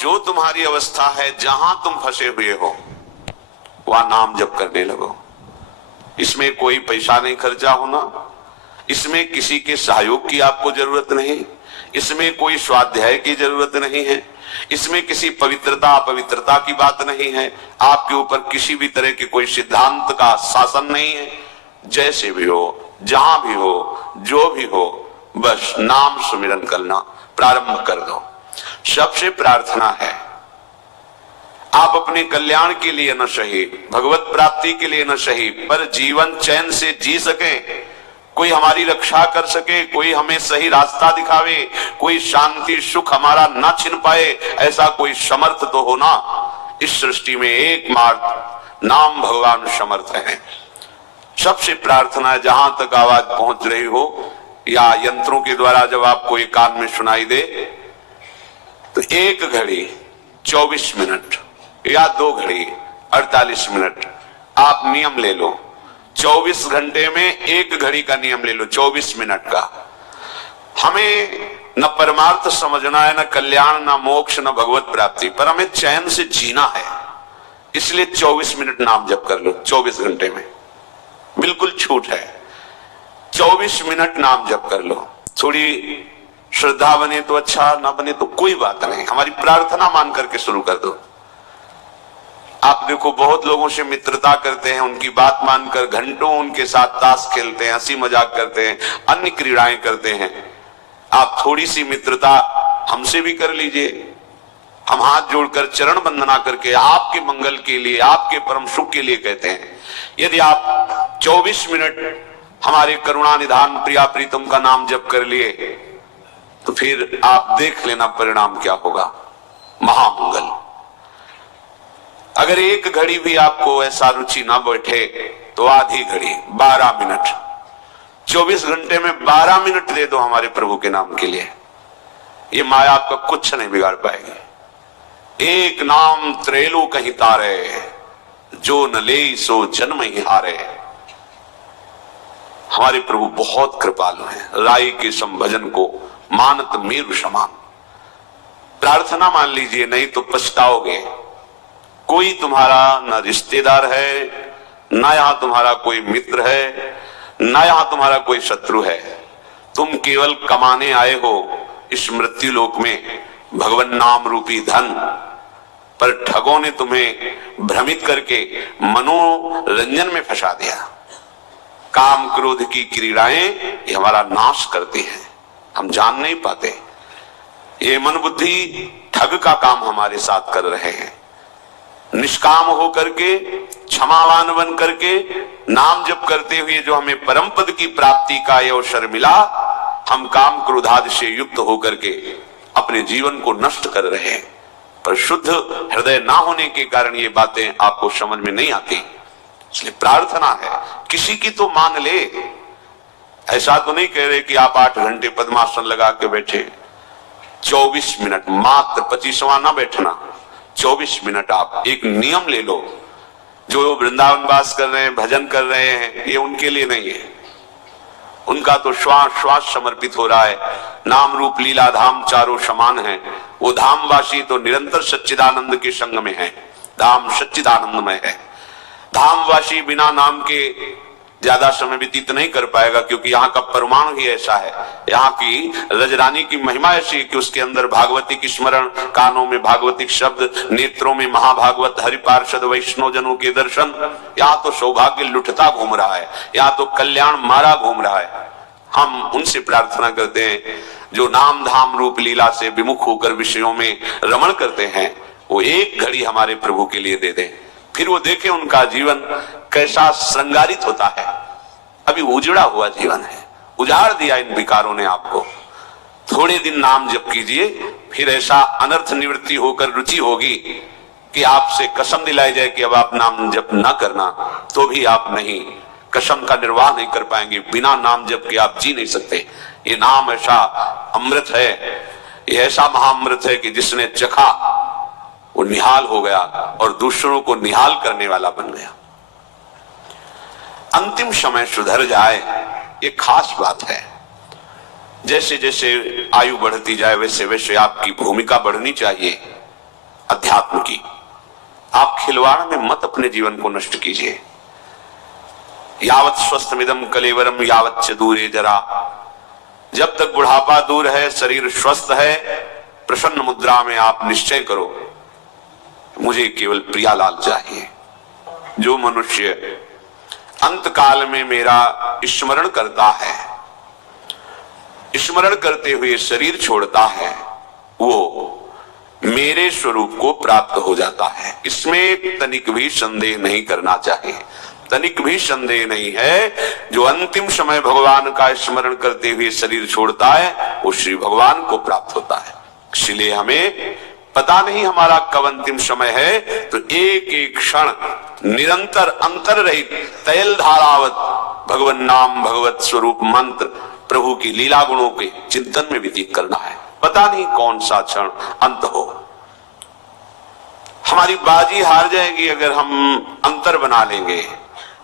जो तुम्हारी अवस्था है, जहां तुम फंसे हुए हो वहां नाम जप करने लगो। इसमें कोई पैसा नहीं खर्चा होना, इसमें किसी के सहयोग की आपको जरूरत नहीं, इसमें कोई स्वाध्याय की जरूरत नहीं है, इसमें किसी पवित्रता अपवित्रता की बात नहीं है, आपके ऊपर किसी भी तरह के कोई सिद्धांत का शासन नहीं है। जैसे भी हो, जहां भी हो, जो भी हो, बस नाम सुमिरन करना प्रारंभ कर दो। सबसे प्रार्थना है, आप अपने कल्याण के लिए न सही, भगवत प्राप्ति के लिए न सही, पर जीवन चैन से जी सके, कोई हमारी रक्षा कर सके, कोई हमें सही रास्ता दिखावे, कोई शांति सुख हमारा ना छिन पाए, ऐसा कोई समर्थ तो हो ना। इस सृष्टि में एकमात्र नाम भगवान समर्थ है। सबसे प्रार्थना है, जहां तक आवाज पहुंच रही हो या यंत्रों के द्वारा जब आपको एक कान में सुनाई दे, तो 1 घड़ी 24 मिनट या 2 घड़ी 48 मिनट आप नियम ले लो। 24 घंटे में 1 घड़ी का नियम ले लो, 24 मिनट का। हमें न परमार्थ समझना है, न कल्याण, न मोक्ष, न भगवत प्राप्ति, पर हमें चैन से जीना है। इसलिए 24 मिनट नाम जप कर लो। 24 घंटे में बिल्कुल छूट है, 24 मिनट नाम जप कर लो। थोड़ी श्रद्धा बने तो अच्छा, ना बने तो कोई बात नहीं, हमारी प्रार्थना मान करके शुरू कर दो। आप देखो, बहुत लोगों से मित्रता करते हैं, उनकी बात मानकर घंटों उनके साथ ताश खेलते हैं, हंसी मजाक करते हैं, अन्य क्रीड़ाएं करते हैं। आप थोड़ी सी मित्रता हमसे भी कर लीजिए। हम हाथ जोड़कर चरण वंदना करके आपके मंगल के लिए, आपके परम सुख के लिए कहते हैं। यदि आप 24 मिनट हमारे करुणा निधान प्रिया प्रीतम का नाम जप कर लिए, तो फिर आप देख लेना परिणाम क्या होगा, महामंगल। अगर 1 घड़ी भी आपको ऐसा रुचि ना बैठे तो आधी घड़ी 12 मिनट, 24 घंटे में 12 मिनट दे दो हमारे प्रभु के नाम के लिए। ये माया आपका कुछ नहीं बिगाड़ पाएगी। एक नाम त्रैलोक कहीं तारे, जो न ले सो जन्म ही हारे। हमारे प्रभु बहुत कृपालु हैं, राई के संभजन को मानत मेरु समान। प्रार्थना मान लीजिए, नहीं तो पछताओगे। कोई तुम्हारा न रिश्तेदार है, न यहां तुम्हारा कोई मित्र है, न यहां तुम्हारा कोई शत्रु है। तुम केवल कमाने आए हो इस मृत्यु लोक में भगवान नाम रूपी धन, पर ठगों ने तुम्हें भ्रमित करके मनोरंजन में फंसा दिया। काम क्रोध की क्रीड़ाएं ये हमारा नाश करती हैं, हम जान नहीं पाते। ये मन बुद्धि ठग का काम हमारे साथ कर रहे हैं। निष्काम होकर के, क्षमावान बन करके, नाम जप करते हुए जो हमें परम पद की प्राप्ति का ये अवसर मिला, हम काम क्रोधादि से युक्त होकर के अपने जीवन को नष्ट कर रहे हैं। पर शुद्ध हृदय ना होने के कारण ये बातें आपको समझ में नहीं आती। इसलिए प्रार्थना है, किसी की तो मान ले। ऐसा तो नहीं कह रहे कि आप 8 घंटे पद्मासन लगा के बैठे, 24 मिनट मात्र, 25वां ना बैठना, 24 मिनट आप एक नियम ले लो। जो वृंदावन वास कर रहे हैं, भजन कर रहे हैं, ये उनके लिए नहीं है। उनका तो श्वास श्वास समर्पित हो रहा है। नाम रूप लीला धाम चारों समान है। वो धामवासी तो निरंतर सच्चिदानंद के संग में है, धाम सच्चिदानंदमय है। धामवासी बिना नाम के ज्यादा समय व्यतीत नहीं कर पाएगा, क्योंकि यहाँ का परमाणु ही ऐसा है। यहाँ की रजरानी की महिमा ऐसी है कि उसके अंदर भागवतिक स्मरण, कानों में भागवतिक शब्द, नेत्रों में महाभागवत हरि पार्षद वैष्णव जनों के दर्शन। यहाँ तो सौभाग्य लुटता घूम रहा है, यहाँ तो कल्याण मारा घूम रहा है। हम उनसे प्रार्थना करते हैं जो नाम धाम रूप लीला से विमुख होकर विषयों में रमण करते हैं, वो 1 घड़ी हमारे प्रभु के लिए दे दें। फिर वो देखें उनका जीवन कैसा श्रृंगारित होता है। अभी उजड़ा हुआ जीवन है, उजाड़ दिया इन विकारों ने आपको। थोड़े दिन नाम जप कीजिए, फिर ऐसा अनर्थ निवृत्ति होकर रुचि होगी कि आपसे कसम दिलाई जाए कि अब आप नाम जप न करना, तो भी आप नहीं, कसम का निर्वाह नहीं कर पाएंगे। बिना नाम जप के आप जी नहीं सकते। ये नाम ऐसा अमृत है, ये ऐसा महाअमृत है कि जिसने चखा वो निहाल हो गया और दूसरों को निहाल करने वाला बन गया। अंतिम समय सुधर जाए, ये खास बात है। जैसे जैसे आयु बढ़ती जाए वैसे वैसे आपकी भूमिका बढ़नी चाहिए। अध्यात्म की। आप खिलवाड़ में मत अपने जीवन को नष्ट कीजिए। यावत स्वस्थमिदम कलेवरम यावत च दूरे जरा। जब तक बुढ़ापा दूर है, शरीर स्वस्थ है, प्रसन्न मुद्रा में आप निश्चय करो, मुझे केवल प्रियालाल चाहिए। जो मनुष्य अंत काल में मेरा स्मरण करता है, स्मरण करते हुए शरीर छोड़ता है, वो मेरे स्वरूप को प्राप्त हो जाता है। इसमें तनिक भी संदेह नहीं करना चाहिए। तनिक भी संदेह नहीं है, जो अंतिम समय भगवान का स्मरण करते हुए शरीर छोड़ता है, वो श्री भगवान को प्राप्त होता है। इसलिए हमें पता नहीं हमारा कब अंतिम समय है, तो एक एक क्षण निरंतर अंतर रहित तैल धारावत भगवन नाम, भगवत स्वरूप मंत्र, प्रभु की लीला गुणों के चिंतन में व्यतीत करना है। पता नहीं कौन सा क्षण अंत हो। हमारी बाजी हार जाएगी अगर हम अंतर बना लेंगे।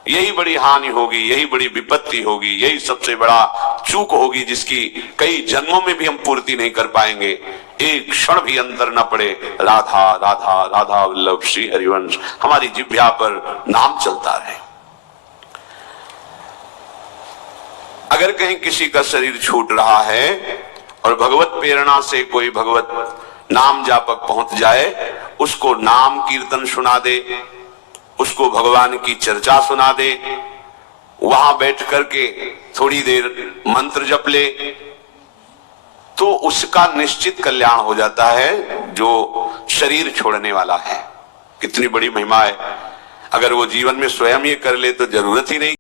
यही बड़ी हानि होगी, यही बड़ी विपत्ति होगी, यही सबसे बड़ा चूक होगी, जिसकी कई जन्मों में भी हम पूर्ति नहीं कर पाएंगे। एक क्षण भी अंतर न पड़े, राधा राधा राधा वल्लभ श्री हरिवंश हमारी जिह्वा पर नाम चलता रहे। अगर कहीं किसी का शरीर छूट रहा है और भगवत प्रेरणा से कोई भगवत नाम जापक पहुंच जाए, उसको नाम कीर्तन सुना दे, उसको भगवान की चर्चा सुना दे, वहां बैठ करके थोड़ी देर मंत्र जप ले, तो उसका निश्चित कल्याण हो जाता है जो शरीर छोड़ने वाला है। कितनी बड़ी महिमा है। अगर वो जीवन में स्वयं ये कर ले तो जरूरत ही नहीं